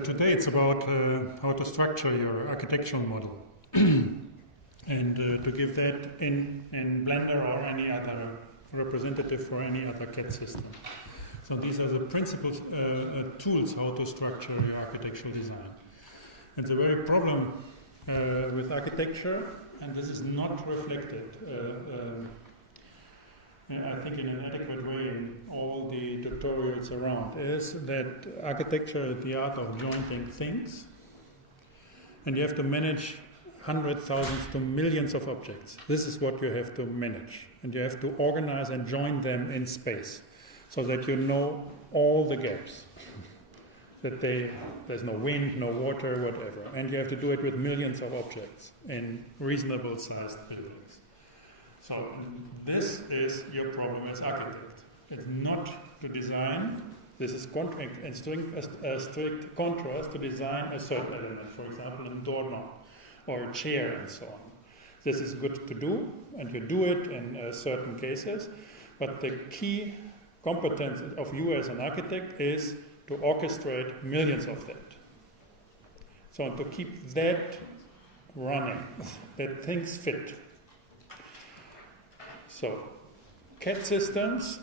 Today it's about how to structure your architectural model and to give that in Blender or any other representative for any other CAD system. So these are the principal tools how to structure your architectural design. And the very problem with architecture, and this is not reflected I think in an adequate way in all the tutorials around, is that architecture is the art of jointing things, and you have to manage hundreds, thousands to millions of objects. This is what you have to manage, and you have to organize and join them in space so that you know all the gaps, that there's no wind, no water, whatever, and you have to do it with millions of objects in reasonable sized buildings. So this is your problem as architect. It's not to design. This is a strict contrast to design a certain element, for example, a doorknob or a chair and so on. This is good to do, and you do it in certain cases, but the key competence of you as an architect is to orchestrate millions of that. So to keep that running, that things fit. So, CAD systems,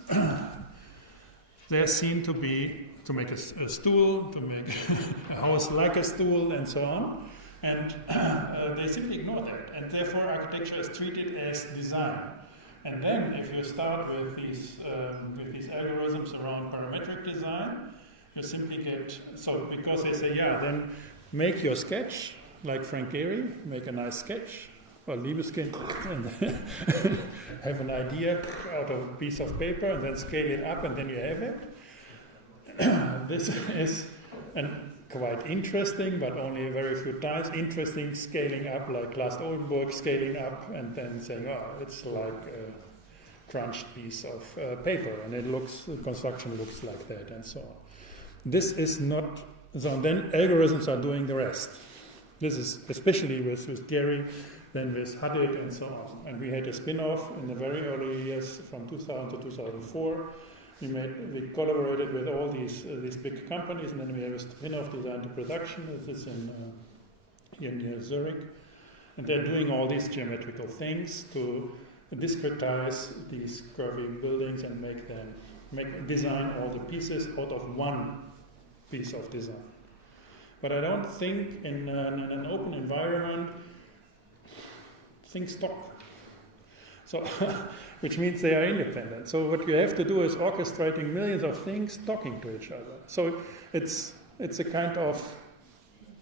they're seen to be, to make a stool, to make a house like a stool, and so on. And they simply ignore that. And therefore, architecture is treated as design. And then, if you start with these algorithms around parametric design, you simply get, so because they say, yeah, then make your sketch, like Frank Gehry, make a nice sketch, or Liebeskind, and have an idea out of a piece of paper, and then scale it up, and then you have it. This is quite interesting, but only very few times, interesting scaling up, like Lars Oldenburg scaling up, and then saying, oh, it's like a crunched piece of paper, and the construction looks like that, and so on. This is not, so then algorithms are doing the rest. This is especially with Gehry, then with Hadid and so on. And we had a spin-off in the very early years from 2000 to 2004. We collaborated with all these big companies, and then we have a spin-off design to production. This is here near Zurich. And they're doing all these geometrical things to discretize these curvy buildings and design all the pieces out of one piece of design. But I don't think in an open environment things talk. So, which means they are independent. So what you have to do is orchestrating millions of things talking to each other. So it's a kind of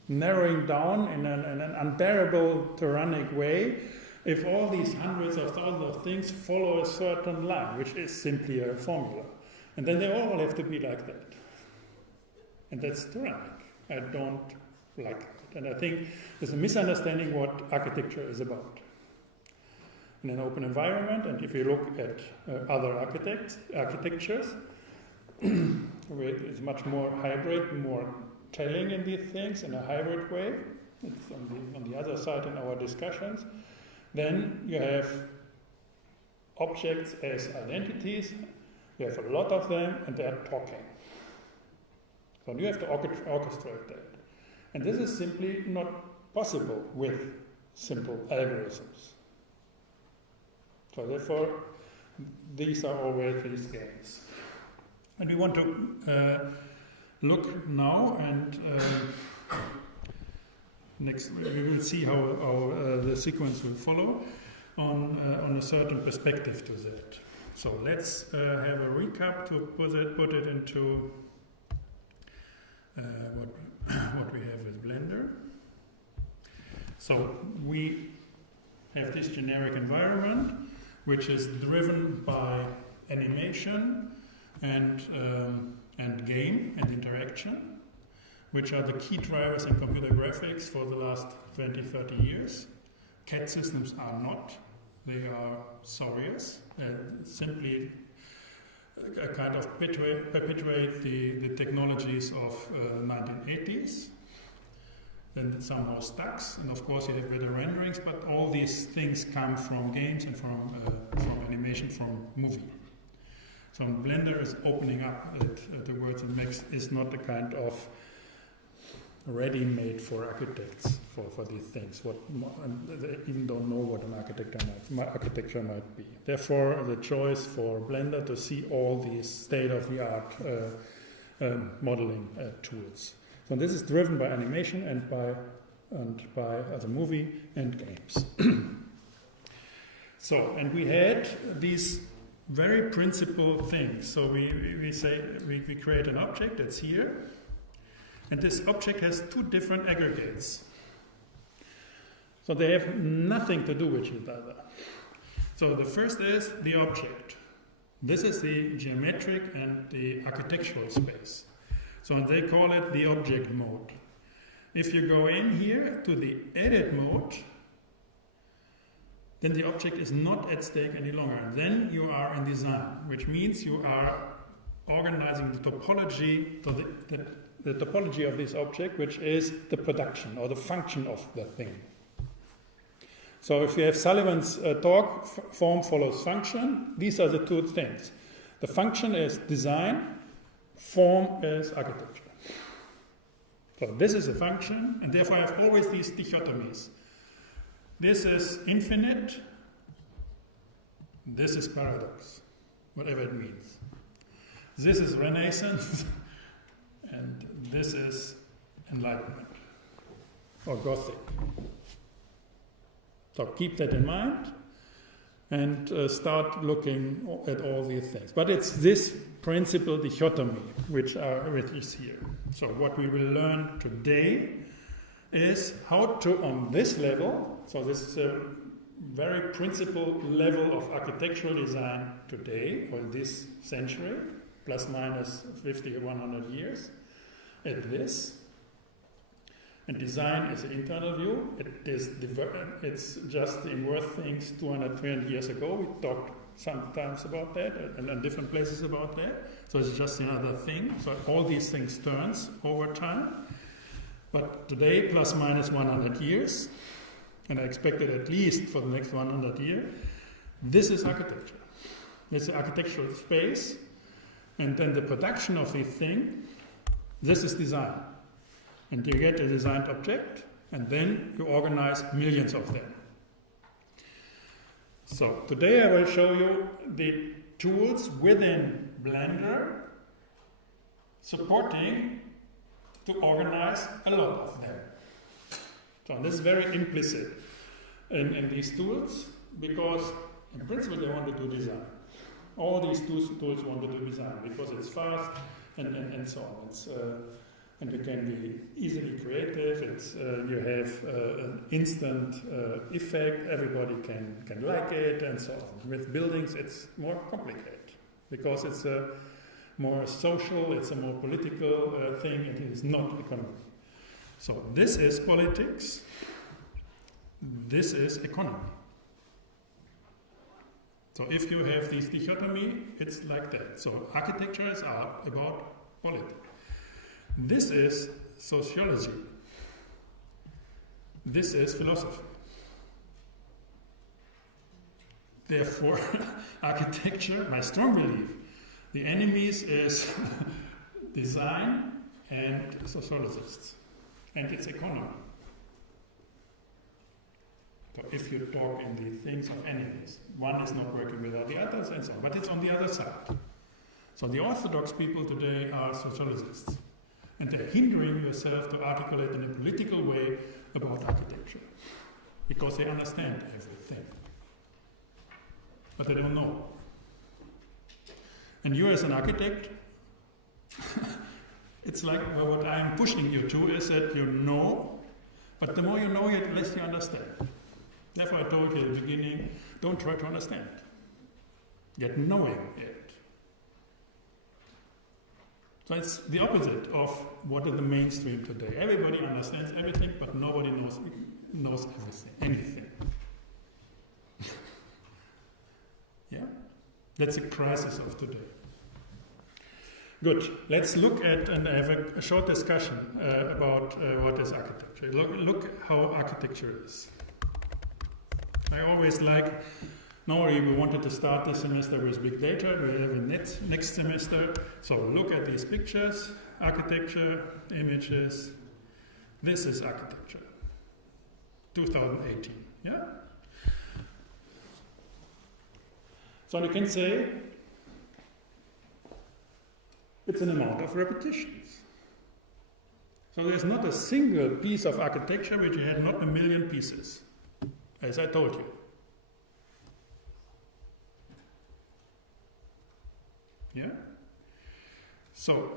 narrowing down in an unbearable tyrannic way if all these hundreds of thousands of things follow a certain line, which is simply a formula. And then they all have to be like that. And that's tyrannic. I don't like it. And I think there's a misunderstanding what architecture is about. In an open environment, and if you look at other architectures, it's much more hybrid, more telling in these things in a hybrid way. It's on the other side in our discussions. Then you have objects as identities. You have a lot of them, and they're talking. So you have to orchestrate that. And this is simply not possible with simple algorithms. So therefore, these are always these games. And we want to look now, and next we will see how the sequence will follow on a certain perspective to that. So let's have a recap to put it into what we have with Blender. So we have this generic environment, which is driven by animation and game and interaction, which are the key drivers in computer graphics for the last 20, 30 years. CAD systems are not. They are spurious, simply a kind of perpetuate the technologies of 1980s. Then it somehow stacks, and of course you have better renderings, but all these things come from games and from animation, from movie. So Blender is opening up the words and makes is not a kind of ready-made for architects for these things. And they even don't know what an architecture might be. Therefore, the choice for Blender to see all these state-of-the-art modeling tools. So this is driven by animation and by the movie and games. So, and we had these very principal things. So we say we create an object that's here, and this object has two different aggregates. So they have nothing to do with each other. So the first is the object. This is the geometric and the architectural space. So they call it the object mode. If you go in here to the edit mode, then the object is not at stake any longer. Then you are in design, which means you are organizing the topology, so the topology of this object, which is the production or the function of the thing. So if you have Sullivan's talk, form follows function, these are the two things. The function is design, form is architecture. So this is a function, and therefore I have always these dichotomies. This is infinite, this is paradox, whatever it means. This is Renaissance, and this is Enlightenment, or Gothic. So keep that in mind, and start looking at all these things. But it's this principal dichotomy which is here. So what we will learn today is how to, on this level, so this is a very principal level of architectural design today, or in this century, plus minus 50 or 100 years, at this. And design is an internal view. It's just in worth things 200, 300 years ago. We talked sometimes about that, and in different places about that. So it's just another thing. So all these things turns over time. But today, plus minus 100 years, and I expect it at least for the next 100 years, this is architecture. This is architectural space, and then the production of this thing, this is design. And you get a designed object, and then you organize millions of them. So today I will show you the tools within Blender supporting to organize a lot of them. So this is very implicit in these tools, because in principle they want to do design. All these tools want to do design because it's fast and so on. And you can be easily creative. You have an instant effect. Everybody can like it and so on. With buildings, it's more complicated because it's a more social, it's a more political thing. It is not economic. So this is politics. This is economy. So if you have this dichotomy, it's like that. So architecture is art about politics. This is sociology. This is philosophy. Therefore, architecture, my strong belief, the enemies is design and sociologists, and its economy. So if you talk in the things of enemies, one is not working without the others and so on, but it's on the other side. So the orthodox people today are sociologists. And they're hindering yourself to articulate in a political way about architecture. Because they understand everything. But they don't know. And you as an architect, it's like, well, what I'm pushing you to is that you know, but the more you know, the less you understand. Therefore I told you at the beginning, don't try to understand. Get knowing it. So it's the opposite of what is the mainstream today. Everybody understands everything, but nobody knows everything, anything. Yeah? That's a crisis of today. Good. Let's look at and have a short discussion about what is architecture. Look how architecture is. I always like, normally we wanted to start this semester with big data, we have it next semester. So look at these pictures, architecture, images, This is architecture. 2018, yeah? So you can say it's an amount of repetitions. So there's not a single piece of architecture which had not a million pieces, as I told you. Yeah? So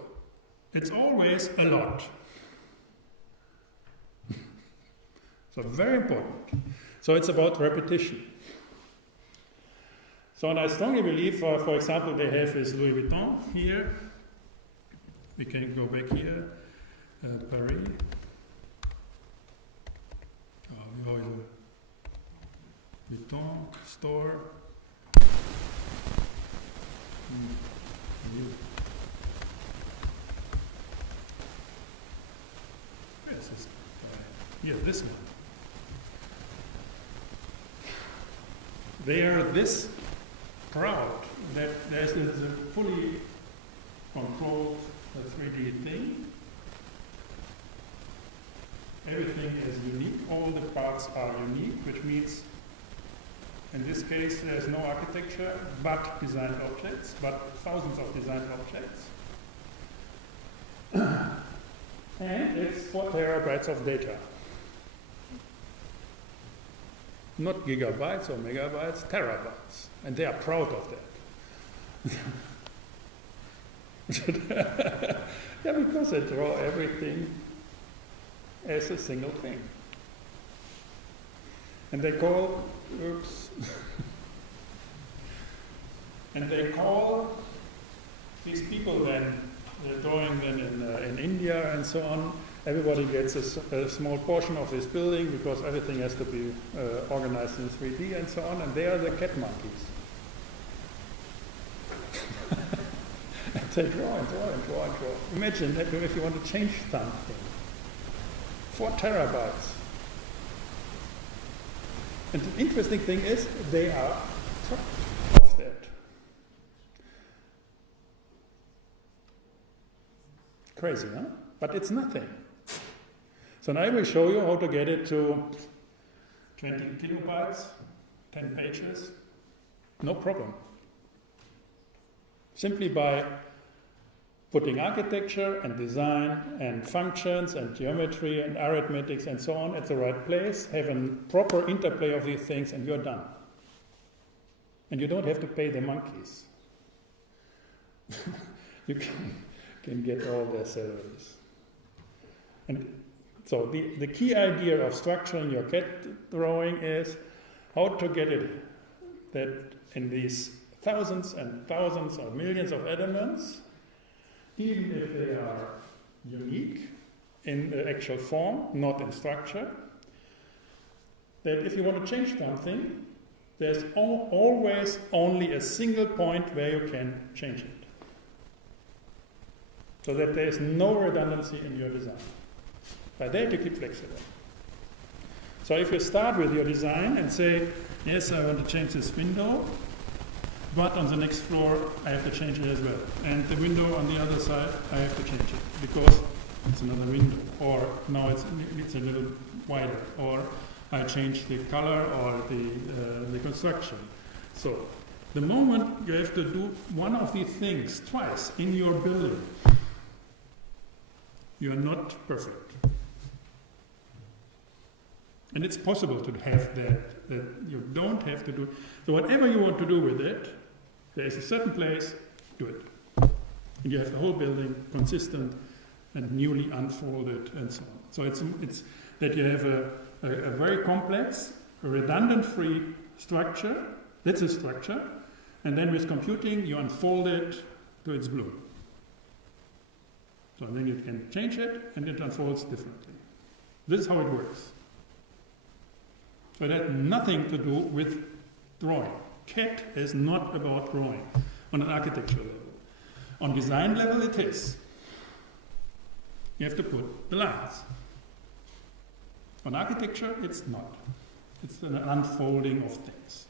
it's always a lot. So very important. So it's about repetition. So and I strongly believe, for example, they have this Louis Vuitton here. We can go back here, Paris. Louis Vuitton store. Where's this guy? Yeah, this one. They are this proud that there's a fully controlled 3D thing. Everything is unique. All the parts are unique, which means in this case there's no architecture but designed objects, but thousands of designed objects. And it's 4 terabytes of data. Not gigabytes or megabytes, terabytes. And they are proud of that. Yeah, because they draw everything as a single thing. And they call, and they call these people then, they're drawing then in India and so on. Everybody gets a small portion of this building because everything has to be organized in 3D and so on, and they are the cat monkeys. And they draw and draw and draw and draw. Imagine that if you want to change something. 4 terabytes. And the interesting thing is, they are proud of that. Crazy, huh? But it's nothing. So now I will show you how to get it to 20 kilobytes, 10 pages. No problem. Simply by putting architecture and design and functions and geometry and arithmetics and so on at the right place, have a proper interplay of these things, and you're done. And you don't have to pay the monkeys. You can get all their salaries. And so the key idea of structuring your CAD drawing is how to get it that in these thousands and thousands or millions of elements, even if they are unique in the actual form, not in structure, that if you want to change something, there's always only a single point where you can change it. So that there is no redundancy in your design. By that you keep flexible. So if you start with your design and say, yes, I want to change this window, but on the next floor I have to change it as well. And the window on the other side, I have to change it because it's another window. Or now it's a little wider. Or I change the color or the construction. So the moment you have to do one of these things twice in your building, you are not perfect. And it's possible to have that you don't have to do. So whatever you want to do with it, there is a certain place, do it. And you have the whole building consistent and newly unfolded and so on. So it's that you have a very complex, redundant-free structure. That's a structure. And then with computing, you unfold it to its bloom. So then you can change it, and it unfolds differently. This is how it works. So it had nothing to do with drawing. CAD is not about drawing on an architectural level. On design level, it is. You have to put the lines. On architecture, it's not. It's an unfolding of things.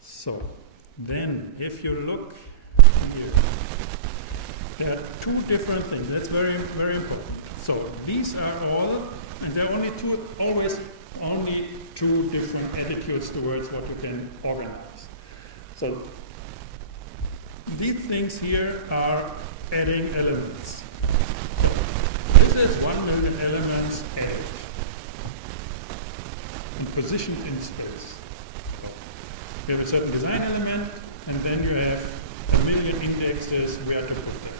So then, if you look here, there are two different things. That's very, very important. So these are all, and there are only two, always only two different attitudes towards what you can organize. So these things here are adding elements. This is 1 million elements added and positioned in space. You have a certain design element, and then you have 1 million indexes where to put them.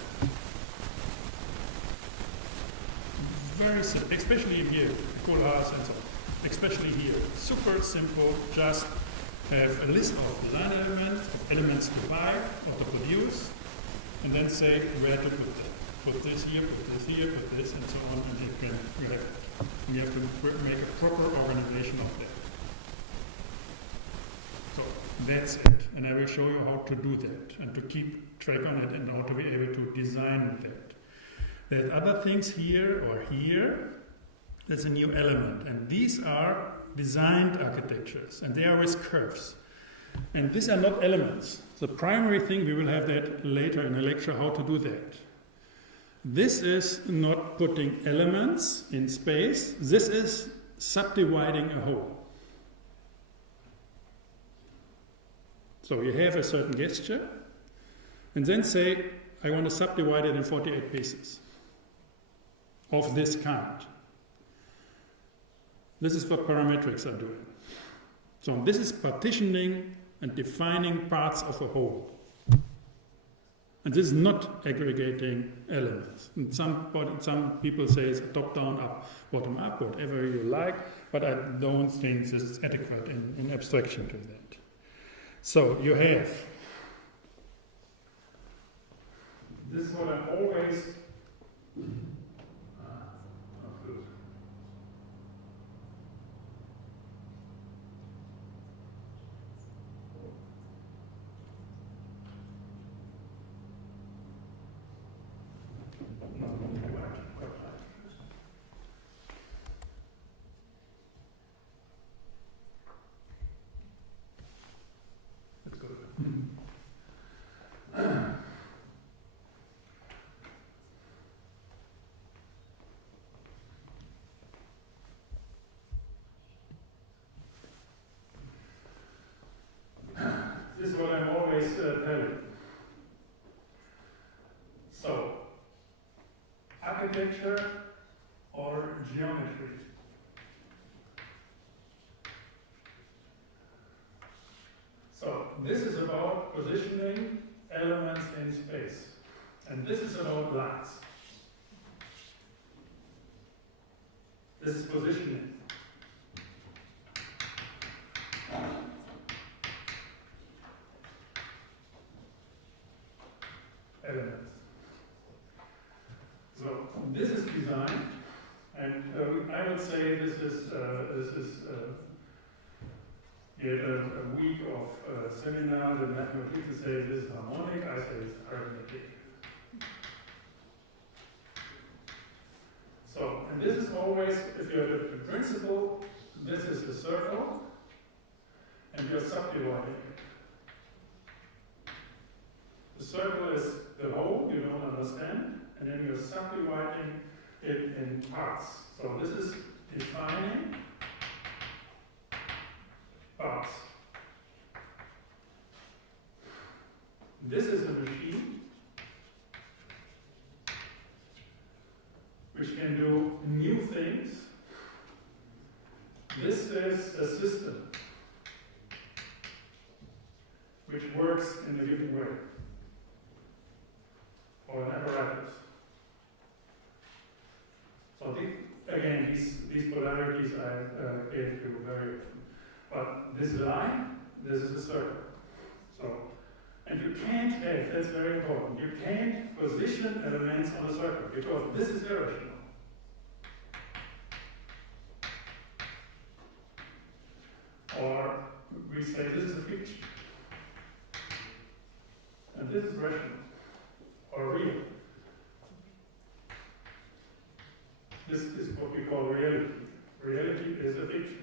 Very simple, especially here, collage and so on. Especially here, super simple, just have a list of design elements to buy or to produce, and then say where to put them. Put this here, put this, and so on, and you have it. You have to make a proper organization of that. So that's it, and I will show you how to do that, and to keep track on it, and how to be able to design that. There are other things here or here. That's a new element, and these are designed architectures, and they are with curves. And these are not elements. The primary thing, we will have that later in a lecture, how to do that. This is not putting elements in space. This is subdividing a whole. So you have a certain gesture, and then say, I want to subdivide it in 48 pieces of this kind. This is what parametrics are doing. So this is partitioning and defining parts of a whole. And this is not aggregating elements. And some people say it's top-down, up, bottom-up, whatever you like, but I don't think this is adequate in abstraction to that. So you have, this is what I'm always, this is what I'm always telling. So, architecture or geometry. So, this is about positioning elements in space. And this is about lines. This is positioning. Elements. So this is design, and I would say this is you had a week of seminars and mathematics say this is harmonic. I say it's arithmetic. So, and this is always, if you have a principle, this is the circle, and you're subdividing it. The circle is the whole, you don't understand, and then you're subdividing it in parts. So this is defining parts. This is a machine which can do new things. This is a system which works in a given way, or an apparatus. So again, these polarities I gave you very often. But this line, this is a circle. So, and you can't have, that's very important, you can't position elements on a circle because this is irrational. Or we say this is a fiction. And this is rational or real. This is what we call reality. Reality is a fiction.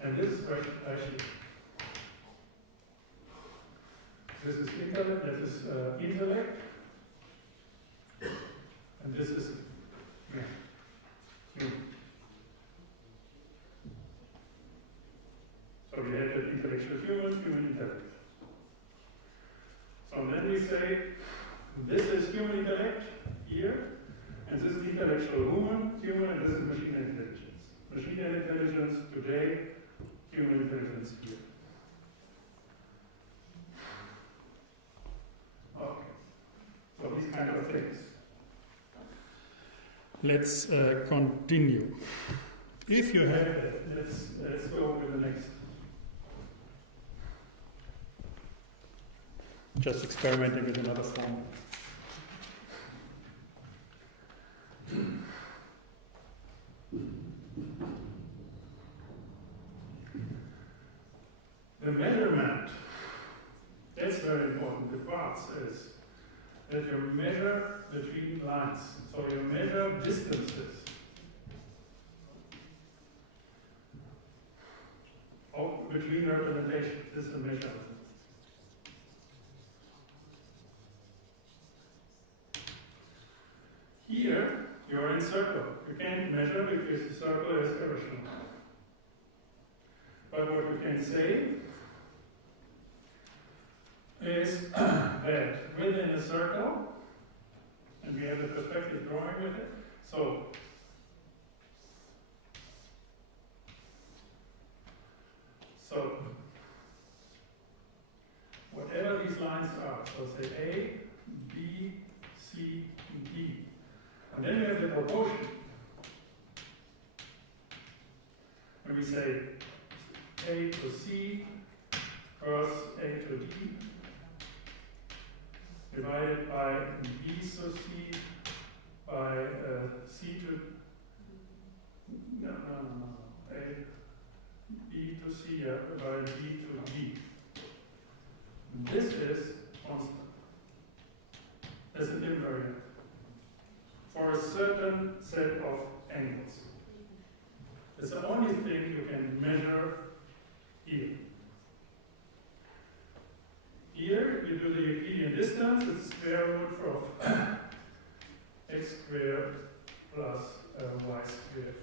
And this is actually, this is intellect, and this is This is human intellect here, and this is the intellectual human, and this is machine intelligence. Machine intelligence today, human intelligence here. Okay, so these kind of things. Let's continue. If you have it, let's go with the next. Just experimenting with another form. The measurement, that's very important. The parts is that you measure between lines. So you measure distances between representations. This is the measurement. Here, you're in circle. You can't measure because the circle is irrational. But what you can say is that within a circle, and we have the perspective drawing with it, so whatever these lines are, so say A, B, C, D, and then we have the proportion. When we say A to C cross A to D, divided by B to C by C to A B to C by B to D. This is constant. As an invariant for a certain set of angles. It's the only thing you can measure here. Here you do the Euclidean distance, it's square root of x squared plus y squared.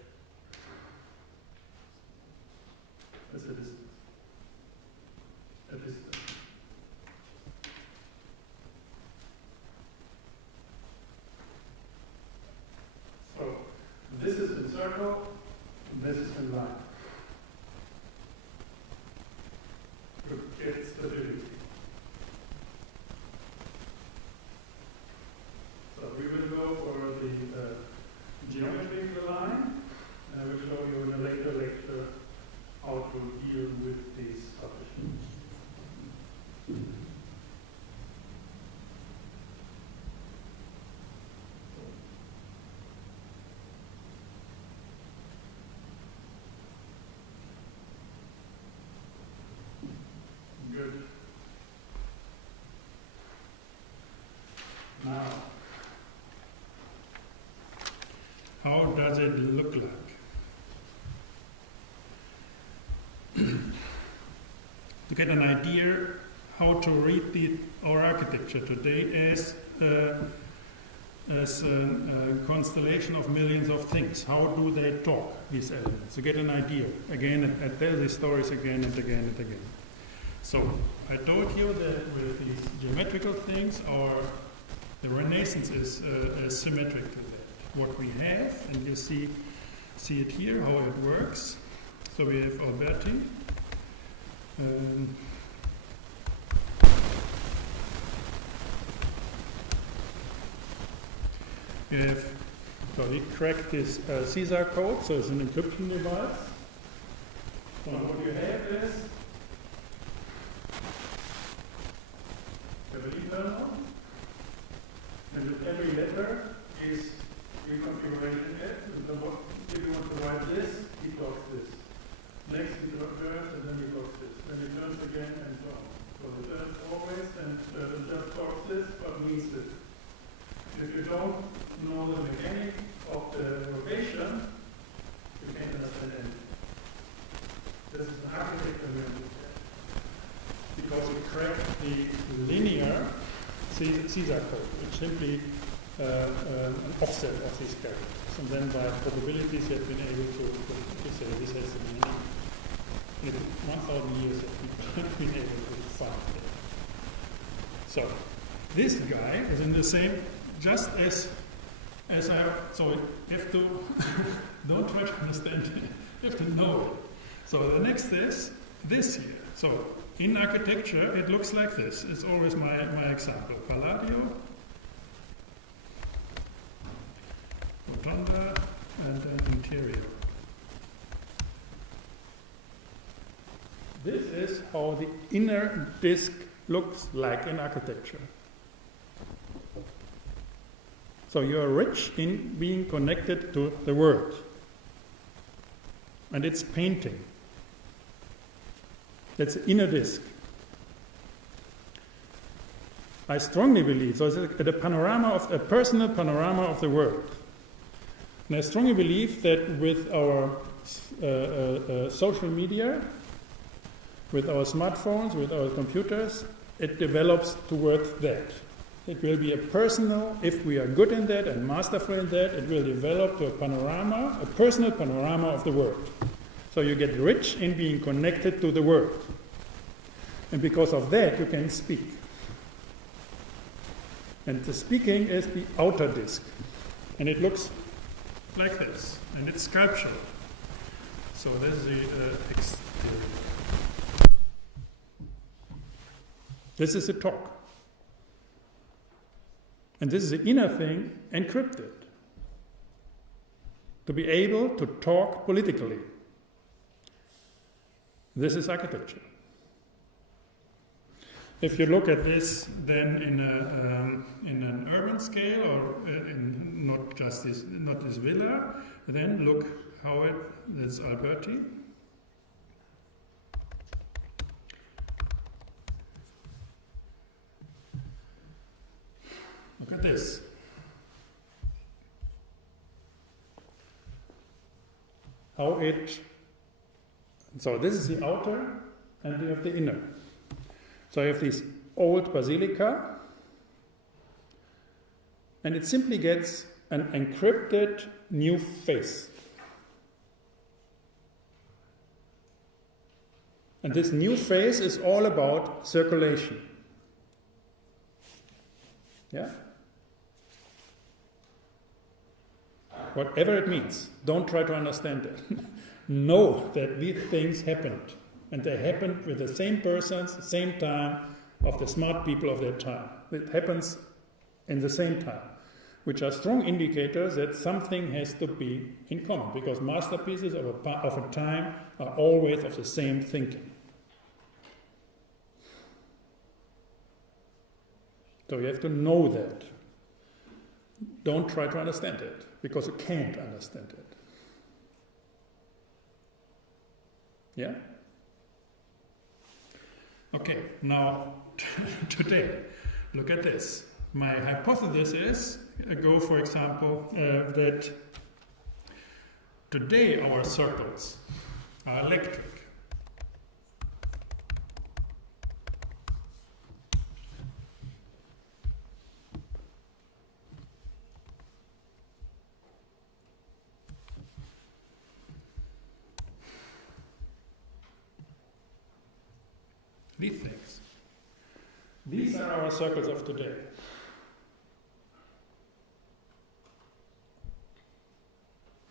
That's a distance. A distance. So this is in circle, and this is in line. To get stability. So we will go for the geometry of the line, and I will show you in a later lecture how to deal with these partitions. Good. Now, how does it look like? To get an idea how to read our architecture today as a constellation of millions of things. How do they talk, these elements? To get an idea. Again, I tell these stories again and again and again. So, I told you that with these geometrical things, the Renaissance is symmetric to that. What we have, and you see it here, how it works. So we have Alberti. We have, so he cracked this Caesar code, so it's an encryption device. So what you have is the terminal, and with every letter is reconfiguration it. If you want to write this, he blocks this. Next he turns, and then he blocks this. Then he turns again, and so on. So he turns always, and just blocks this, but means this. If you don't know the mechanics of the rotation, you can't understand anything. This is an architecture because we cracked the linear Caesar code, which simply an offset of these characters. And then by probabilities you have been able to say this has the meaning. In 1,000 years that people have been able to find it. So, this guy is in the same, just as I, so you have to, don't try to understand it, you have to know it. So the next is this here. So in architecture, it looks like this. It's always my example. Palladio, rotunda, and an interior. This is how the inner disk looks like in architecture. So you are rich in being connected to the world. And it's painting. That's the inner disk. I strongly believe, so it's a panorama of a personal panorama of the world. And I strongly believe that with our social media, with our smartphones, with our computers, it develops towards that. It will be a personal, if we are good in that and masterful in that, it will develop to a panorama, a personal panorama of the world. So you get rich in being connected to the world. And because of that, you can speak. And the speaking is the outer disk. And it looks like this. And it's sculptural. So this is the exterior. This is the talk. And this is the inner thing encrypted. To be able to talk politically. This is architecture. If you look at this then in an urban scale, or in not this villa, then look how this Alberti. Look at this. So this is the outer, and we have the inner. So you have this old basilica, and it simply gets an encrypted new face. And this new face is all about circulation. Yeah? Whatever it means, don't try to understand it. Know that these things happened. And they happened with the same persons, same time, of the smart people of that time. It happens in the same time, which are strong indicators that something has to be in common, because masterpieces of a time are always of the same thinking. So you have to know that. Don't try to understand it, because you can't understand it. Yeah? Okay, now today, look at this. My hypothesis is, go for example, that today our circles are electric. These things. These are our circles of today.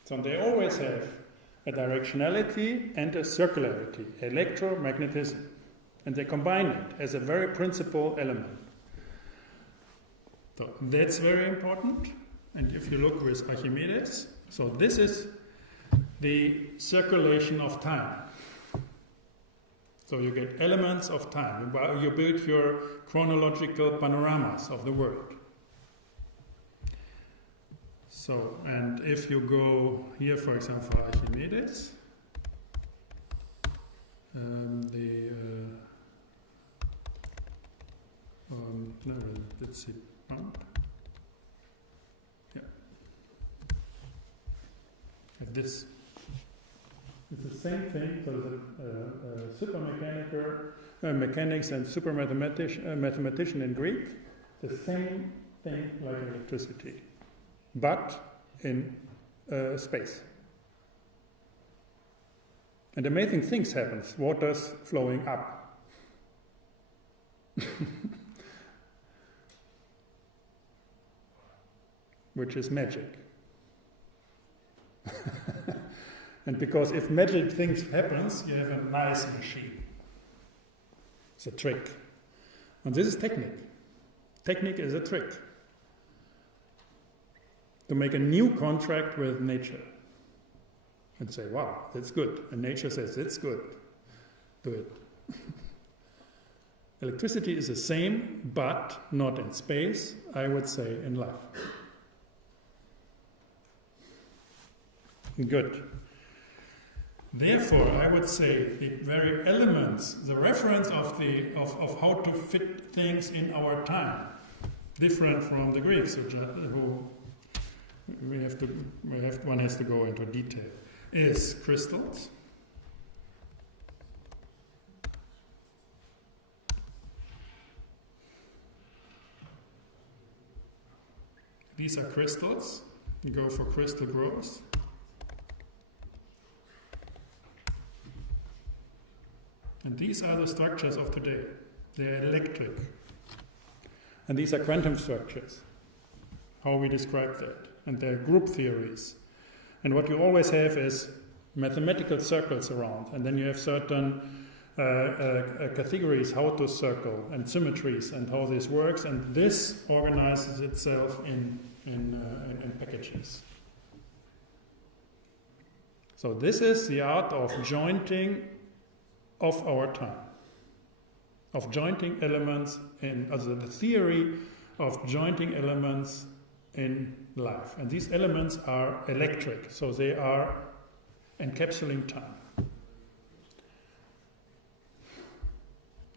So they always have a directionality and a circularity, electromagnetism. And they combine it as a very principal element. So that's very important. And if you look with Archimedes, so this is the circulation of time. So you get elements of time. You build your chronological panoramas of the world. So, and if you go here, for example, for Archimedes, no, let's see. Yeah. Like this. It's the same thing, so the super mechanics and super mathematician in Greek, the same thing like electricity, but in space. And amazing things happen. Water's flowing up. which is magic. And because if magic things happens, you have a nice machine. It's a trick. And this is technique. Technique is a trick. To make a new contract with nature. And say, wow, that's good. And nature says, it's good. Do it. Electricity is the same, but not in space, I would say in life. Good. Therefore, I would say the very elements, the reference of how to fit things in our time, different from the Greeks, who one has to go into detail, is crystals. These are crystals. You go for crystal growth. And these are the structures of today. They are electric. And these are quantum structures, how we describe that. And they're group theories. And what you always have is mathematical circles around. And then you have certain categories, how to circle, and symmetries, and how this works. And this organizes itself in packages. So this is the art of jointing of our time, of jointing elements the theory of jointing elements in life. And these elements are electric, so they are encapsulating time.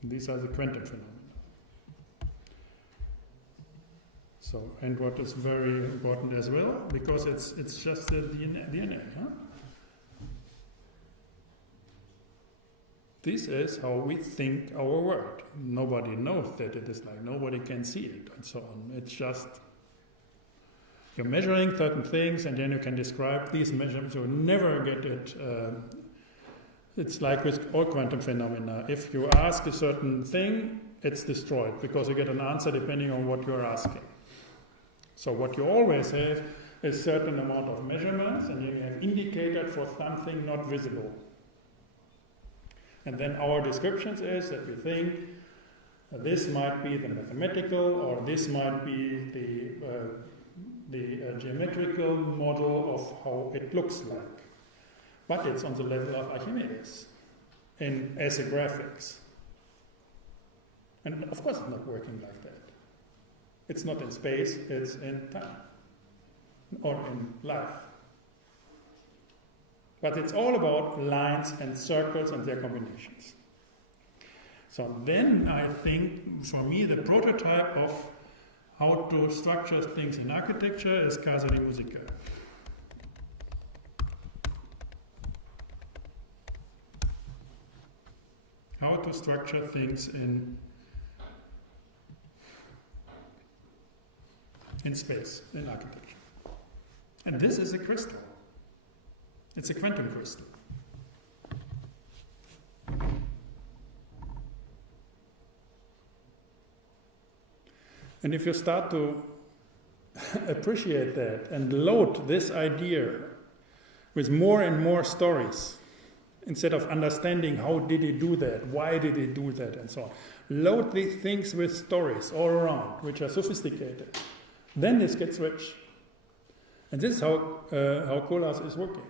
These are the quantum phenomena. So, and what is very important as well, because it's just the DNA, huh? This is how we think our world. Nobody knows that it is like, nobody can see it, and so on. It's just, you're measuring certain things, and then you can describe these measurements. You'll never get it. It's like with all quantum phenomena. If you ask a certain thing, it's destroyed, because you get an answer depending on what you're asking. So what you always have is a certain amount of measurements, and you have indicated for something not visible. And then our descriptions is that we think this might be the mathematical, or this might be the geometrical model of how it looks like. But it's on the level of Archimedes as a graphics. And of course it's not working like that. It's not in space, it's in time or in life. But it's all about lines and circles and their combinations. So then I think, for me, the prototype of how to structure things in architecture is Casa di Musica. How to structure things in space, in architecture. And this is a crystal. It's a quantum crystal. And if you start to appreciate that and load this idea with more and more stories, instead of understanding how did he do that, why did he do that, and so on, load these things with stories all around, which are sophisticated, then this gets rich. And this is how Koolhaas is working.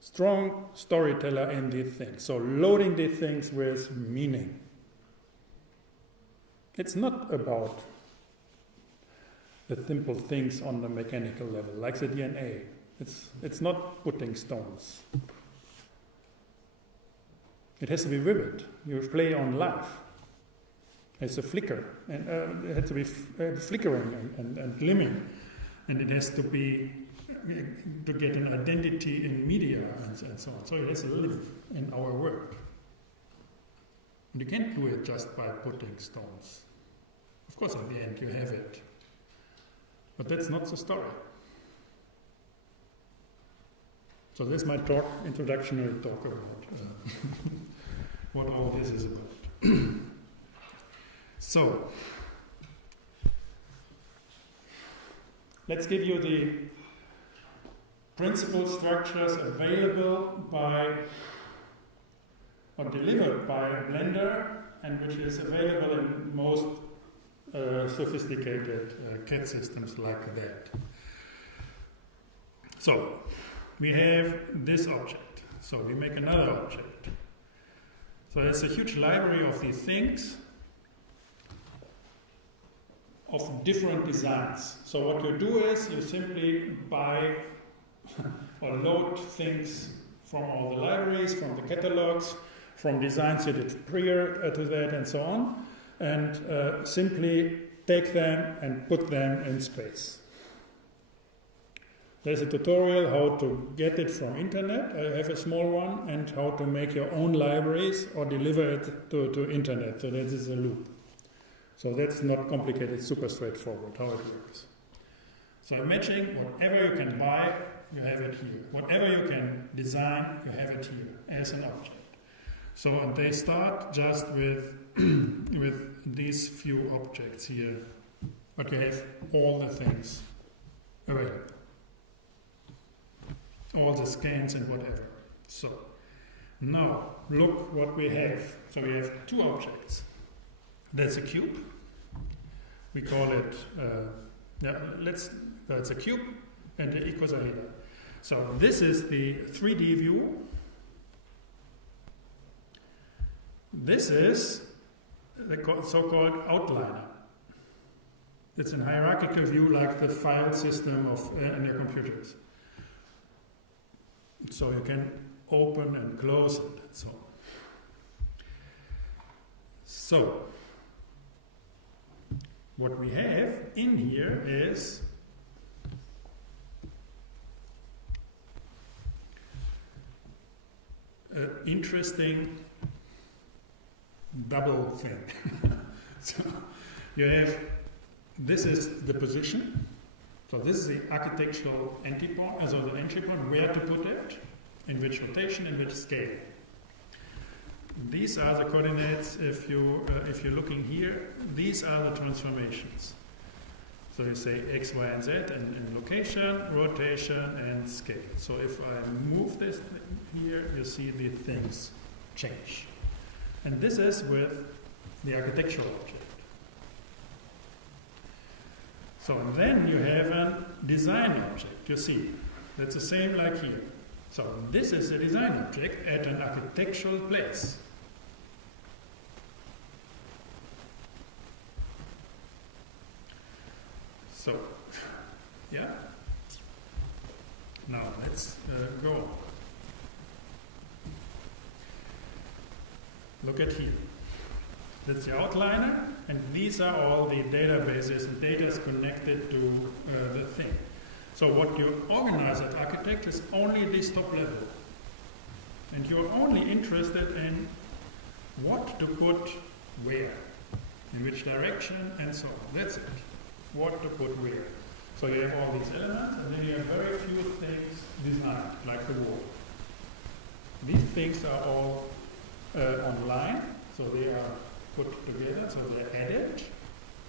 Strong storyteller in these things. So loading these things with meaning. It's not about the simple things on the mechanical level, like the DNA. It's not putting stones. It has to be vivid. You play on life. It's a flicker, and it has to be flickering and glimmering, and it has to be to get an identity in media and so on. So it has to live in our world. And you can't do it just by putting stones. Of course, at the end you have it, but that's not the story. So this is my introductory talk about what all this is about. So, let's give you the principal structures available by or delivered by a Blender, and which is available in most sophisticated CAD systems like that. So we have this object. So we make another object. So there's a huge library of these things of different designs. So what you do is you simply buy or load things from all the libraries, from the catalogs, from designs you did prior to that, and so on, and simply take them and put them in space. There's a tutorial how to get it from internet. I have a small one, and how to make your own libraries or deliver it to internet. So that is a loop. So that's not complicated, it's super straightforward how it works. So imagine whatever you can buy, you have it here. Whatever you can design, you have it here as an object. So and they start just with, with these few objects here, but you have all the things available. All the scans and whatever. So now look what we have. So we have two objects. That's a cube. We call it, that's a cube and the icosahedra. So this is the 3D view. This is the so-called outliner. It's a hierarchical view like the file system of in your computers. So you can open and close it and so on. So what we have in here is an interesting double thing. So you have, this is the position. So this is the architectural entry point, also the entry point, where to put it, in which rotation, in which scale. These are the coordinates. If you're looking here, these are the transformations. So you say x, y, and z, and location, rotation, and scale. So if I move this here, you see the things change. And this is with the architectural object. So and then you have a design object, you see. That's the same like here. So this is a design object at an architectural place. So, yeah. Now let's go. Look at here. That's the outliner, and these are all the databases and data is connected to the thing. So what you organize at Architect is only this top level. And you're only interested in what to put where, in which direction, and so on. That's it. What to put where. So you have all these elements, and then you have very few things designed, like the wall. These things are all online, so they are put together, so they're added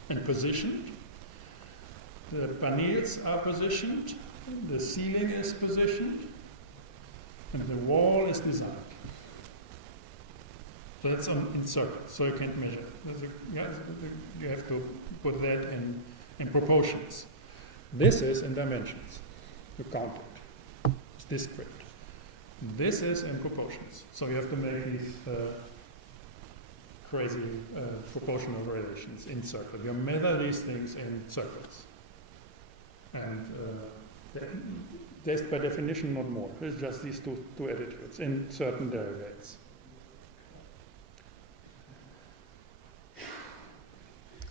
and positioned. The panels are positioned, the ceiling is positioned, and the wall is designed. So that's in circles, so you can't measure. You have to put that in proportions. This is in dimensions. You count it. It's discrete. This is in proportions. So you have to make these crazy proportional relations in circles. You measure these things in circles. And there's by definition not more. It's just these two attitudes in certain derivates.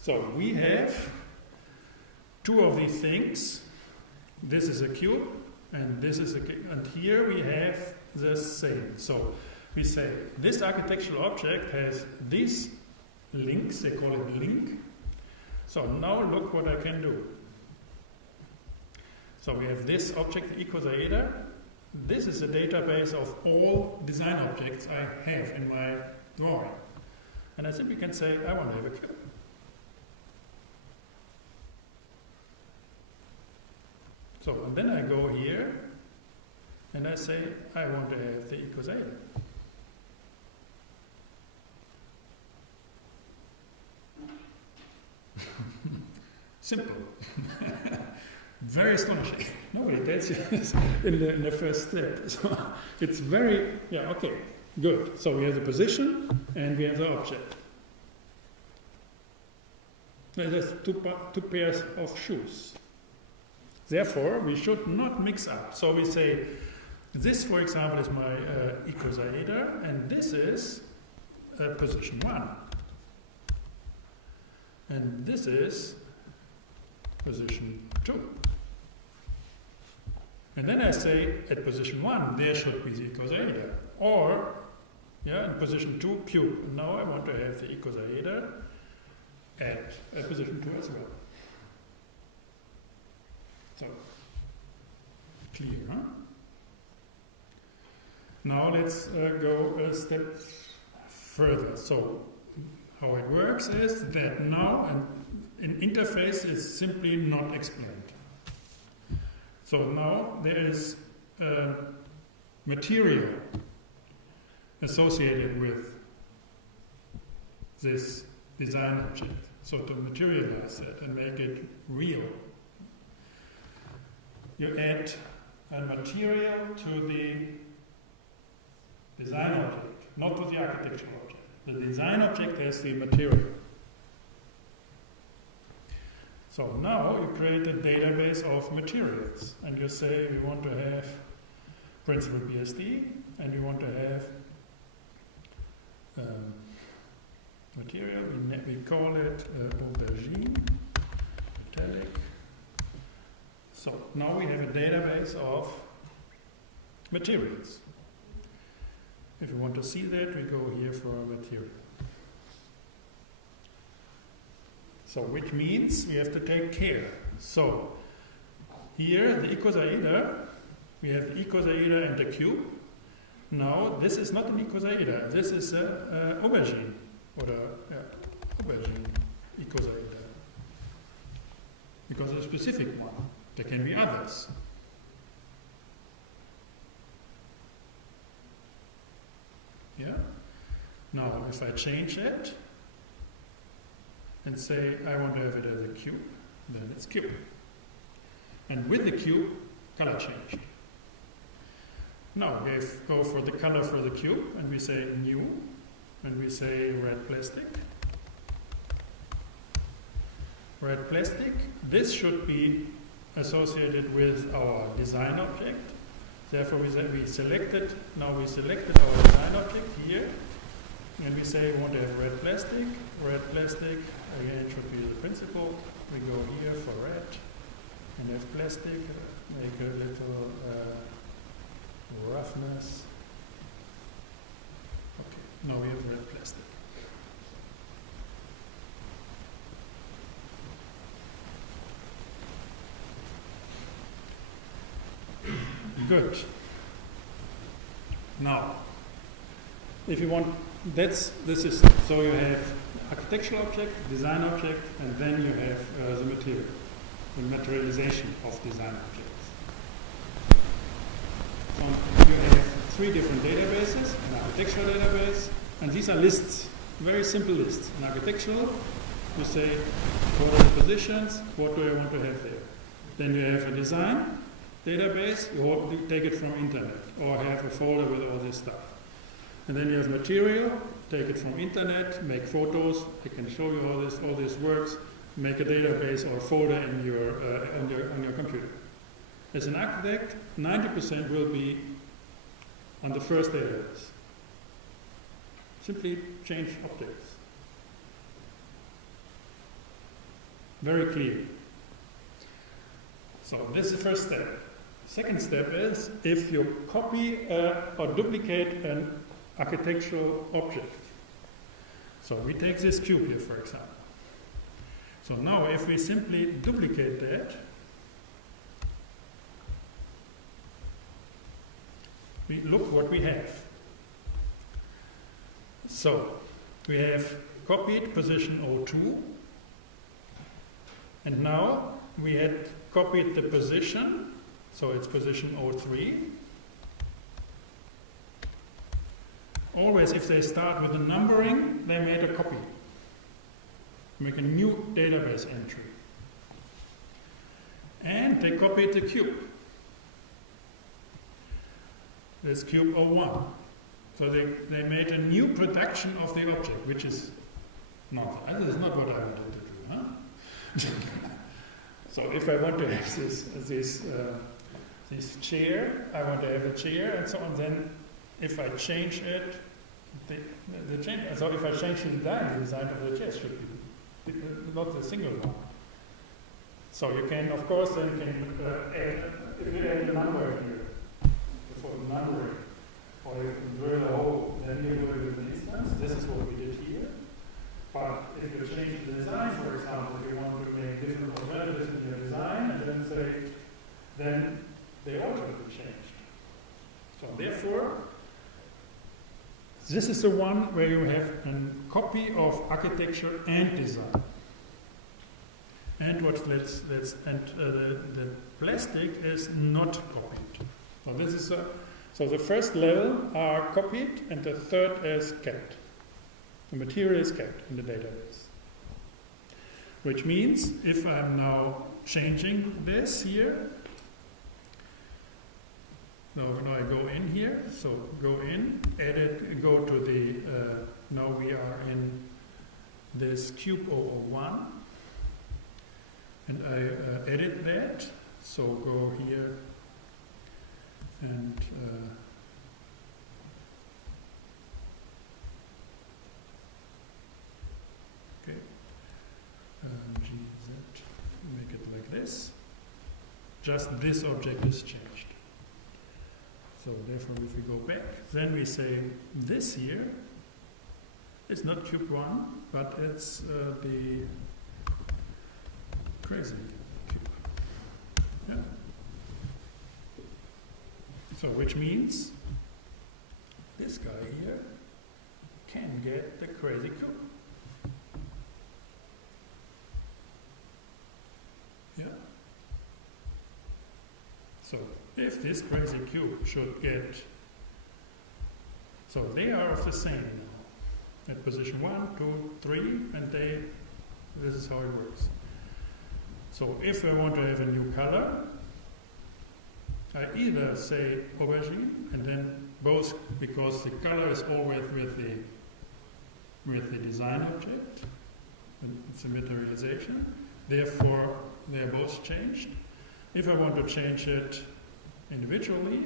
So we have two of these things. This is a cube, and this is a cube. And here we have the same. So we say this architectural object has these links, they call it link. So now look what I can do. So we have this object, icosahedra. This is a database of all design objects I have in my drawing. And I simply can say, I want to have a cube. So, and then I go here, and I say, I want to have the equals eta. Simple. Very astonishing. Nobody tells you this in the first step. So it's very, yeah, okay, good. So we have the position and we have the object. There's two pairs of shoes. Therefore, we should not mix up. So we say, this, for example, is my icosahedra, and this is position 1. And this is position 2. And then I say, at position 1, there should be the icosahedra. Or, yeah, in position 2, cube. Now I want to have the icosahedra at position 2 as well. So, clear, huh? Now let's go a step further. So, how it works is that now an interface is simply not explained. So now there is a material associated with this design object. So to materialize that and make it real, you add a material to the design object, not to the architectural object. The design object has the material. So now you create a database of materials, and you say we want to have principal BSD, and we want to have material. We call it aubergine, metallic. So now we have a database of materials. If you want to see that, we go here for material. So, which means we have to take care. So, here the icosahedra, we have the icosahedra and the cube. Now, this is not an icosahedra, this is a aubergine, or aubergine icosahedra. Because it's a specific one. There can be others. Yeah? Now, if I change it and say I want to have it as a cube, then it's cube. And with the cube, color changed. Now, we go for the color for the cube, and we say new, and we say red plastic. Red plastic, this should be associated with our design object. Therefore, we selected our design object here, and we say we want to have red plastic. Red plastic, again, should be the principal. We go here for red, and have plastic, make a little roughness. Okay, now we have red plastic. Good. Now, if you want, that's the system. So you have architectural object, design object, and then you have the material, the materialization of design objects. So you have 3 different databases: an architectural database, and these are lists, very simple lists. In architectural, you say, what are the positions, what do I want to have there? Then you have a design database, you take it from internet, or have a folder with all this stuff. And then you have material, take it from internet, make photos, I can show you all this works, make a database or a folder in on your computer. As an architect, 90% will be on the first database. Simply change objects. Very clear. So this is the first step. Second step is if you copy or duplicate an architectural object. So we take this cube here, for example. So now if we simply duplicate that, we look what we have. So we have copied position 02, and now we had copied the position So it's position 03. Always, if they start with the numbering, they made a copy. Make a new database entry. And they copied the cube. This cube 01. So they made a new production of the object, which is not, this is not what I wanted to do, huh? So if I want to have this chair, I want to have a chair and so on, then if I change it, so if I change the design of the chair should be not a single one. So you can, of course, then you can add, if you add a number here, for numbering, or you can drill a hole, then you do it with an instance. This is what we did here. But if you change the design, for example, if you want to make different alternatives in your design, and then say, then they also be changed. So therefore, this is the one where you have a copy of architecture and design. And the plastic is not copied. So this is so the first level are copied, and the third is kept. The material is kept in the database. Which means if I'm now changing this here, so now I go in here, so go in, edit, go to the, now we are in this cube 001, and I edit that, so go here and GZ, make it like this. Just this object is changed. So therefore, if we go back, then we say this here is not cube 1, but it's the crazy cube. Yeah. So which means this guy here can get the crazy cube. Yeah. So if this crazy cube should get, so they are of the same now. At position 1, 2, 3, and this is how it works. So if I want to have a new color, I either say aubergine, and then both, because the color is always with the design object, and it's a materialization, therefore they are both changed. If I want to change it individually,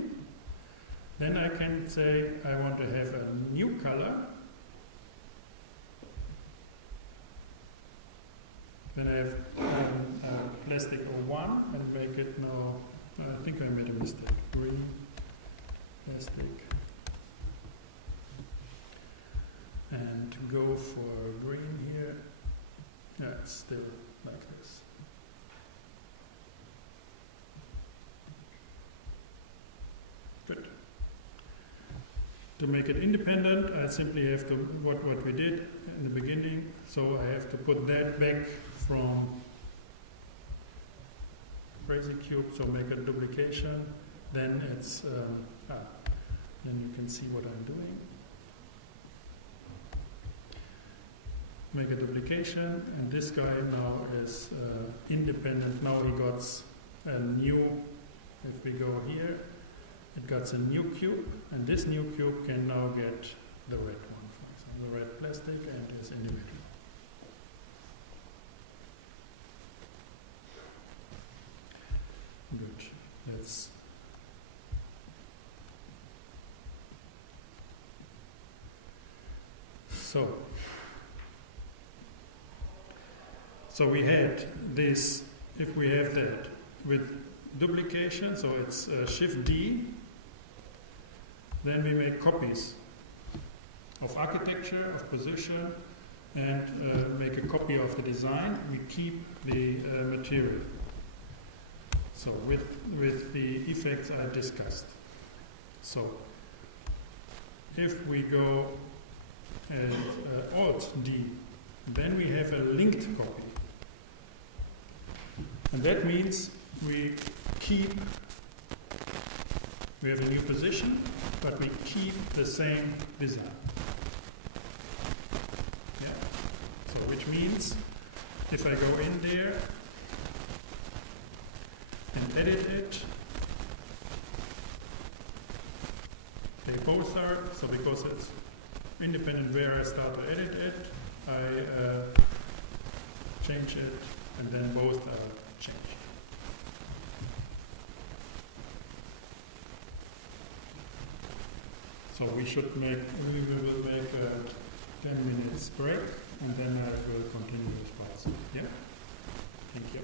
then I can say I want to have a new color. Then I have plastic 01 and make it now, I think I made a mistake, green plastic. And go for green here. Yeah, it's still like this. Good. To make it independent, I simply have to, what we did in the beginning, so I have to put that back from crazy cube, so make a duplication, then it's, then you can see what I'm doing. Make a duplication, and this guy now is independent. Now he got a new, if we go here, it got a new cube, and this new cube can now get the red one, for example, the red plastic, and is individual. Good. Let's so we had this, if we have that with duplication, so it's Shift D, then we make copies of architecture, of position, and make a copy of the design. We keep the material. So with the effects I discussed. So if we go and Alt D, then we have a linked copy. And that means we keep We have a new position, but we keep the same design. Yeah. So which means if I go in there and edit it, they both are, so because it's independent where I start to edit it, I change it, and then both are changed. So we will make a 10 minutes break, and then I will continue this class. Yeah? Thank you.